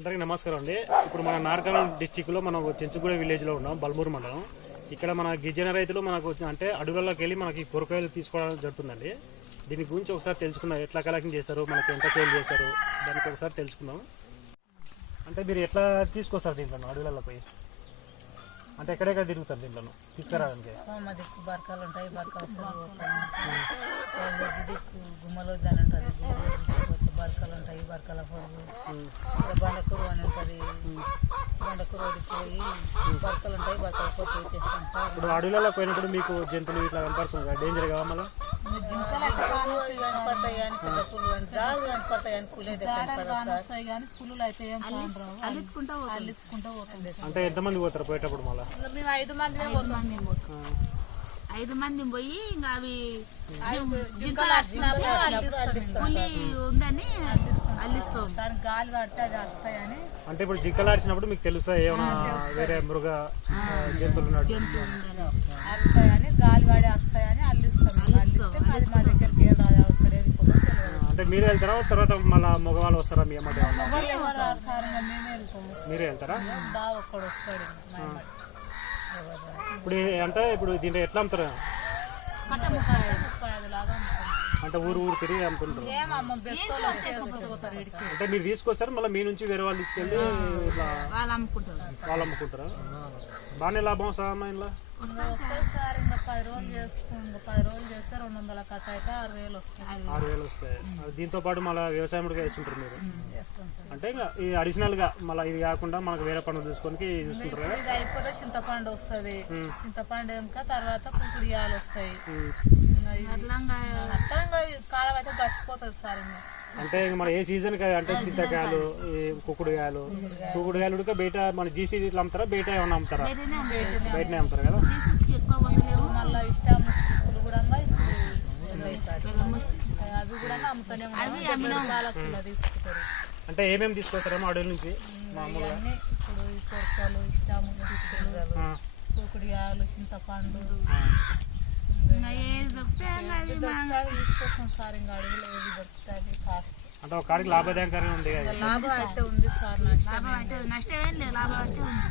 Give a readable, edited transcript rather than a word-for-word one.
అందరికీ నమస్కారం అండి. ఇప్పుడు మన నార్కల్ డిస్టిక్లో మనం చెంచుగూడ విలేజ్లో ఉన్నాం, బల్మూరు మండలం. ఇక్కడ మన గిరిజన రైతులు మనకు అంటే అడవులలోకి వెళ్ళి మనకి కూరగాయలు తీసుకోవడం జరుగుతుందండి. దీని గురించి ఒకసారి తెలుసుకుందాం, ఎట్లా కలెక్షన్ చేస్తారు, మనకి ఎంత సేల్ చేస్తారు, దానికి ఒకసారి తెలుసుకుందాం. అంటే మీరు ఎట్లా తీసుకొస్తారు దీంట్లో అడవులలో పోయి, అంటే ఎక్కడెక్కడ తిరుగుతారు దీంట్లో తీసుకురావడానికి? బరకాలు ఉంటాయి, బరకాల గుమ్మలో దాని ఉంటుంది, బరకాలు ఉంటాయి, బరకాల పొడుగు బండకూర అని ఉంటుంది, బండకూర పోయి బరకలు ఉంటాయి, బరకాల పొట్టు చేస్తాం సార్. ఇప్పుడు అడవులలో పోయినప్పుడు మీకు జంతువులు ఇట్లా కనపడుతుంది కదా, డేంజర్ కావా? మళ్ళీ జింకలు పడతాయి కానీ పెద్ద పులు కానీ జాలు కానీ పడతాయి కానీ పులు అయితే కానీ పులులు అయితే అల్లించుకుంటూ పోతుంది. అంటే ఎంతమంది పోతారు పోయేటప్పుడు? మళ్ళీ మేము 5 మంది పోయి ఇంకా అవి జింకలు పులి ఉందని అల్లిస్తాం, దానికి గాలి పడితే అవి వస్తాయని. అంటే ఇప్పుడు జింకలు ఆడిచినప్పుడు మీకు తెలుసా ఏమైనా వేరే మృగ జంతువులు వస్తాయని, గాలి పడి వస్తాయని అల్లిస్తాం. అల్లిస్తే అది మా దగ్గరికి అంటే మీరే వెళ్తారా, తర్వాత మళ్ళీ మగవాళ్ళు వస్తారా? మీ అమ్మ మేమే వెళ్తాము. మీరే వెళ్తారా? బాగా ఒక్కడు వస్తాడు. ఇప్పుడు అంటే ఇప్పుడు దీంట్లో ఎట్లా అమ్ముతారు? అంటే ఊరు తిరిగి అమ్ముతుంటారు. అంటే మీరు తీసుకొస్తారు, మళ్ళీ మీ నుంచి వేరే వాళ్ళు తీసుకెళ్ళి వాళ్ళు అమ్ముకుంటారా? బాగానే లాభం వస్తుందా ఇంట్లో? సార్ ఇంకా 10 రోజులు చేస్తుంది, 10 రోజులు చేస్తే 200 కట్ట అయితే 6,000 వస్తాయి. 6,000 వస్తాయి. దీంతో పాటు మళ్ళీ వ్యవసాయం కూడా వేస్తుంటారు మీరు? అంటే ఇంకా ఈ అడిషనల్ గా మళ్ళీ ఇది కాకుండా మనకు వేరే పనులు చూసుకొని చూసుకుంటారు కదా? ఇది అయిపోతే చింతపండు వస్తుంది, చింతపండు ఇంకా తర్వాత కుకుడియాలు వస్తాయి. అట్లా కాలం అయితే గడిచిపోతుంది సార్. అంటే మన ఏ సీజన్ కి అంటే చింతకాయలు, కుకుడుకాయలు ఉడక బయట మన జీసీ ఇట్లా అమ్ముతారా, బయట ఏమన్నా అమ్ముతారా? బయటనే అమ్ముతారు కదా. మళ్ళీ ఇష్టం కూడా అవి కూడా అమ్ముతానే తీసుకుంటారు. అంటే ఏమేమి తీసుకొస్తారేమో అడవుల నుంచి? మామూలుగా ఇప్పుడు ఈ కొరకలు, ఇష్టము, కుకుడియాలు, చింతపండు తీసుకొస్తాం సార్. ఇంకా అడవులు ఏవి దొరుకుతాయి కాస్ట్. అంటే ఒక కాడికి లాభదాయకంగా ఉంది కదా? లాభం అయితే ఉంది సార్, నష్టం ఏం లేదు, లాభం అయితే ఉంది.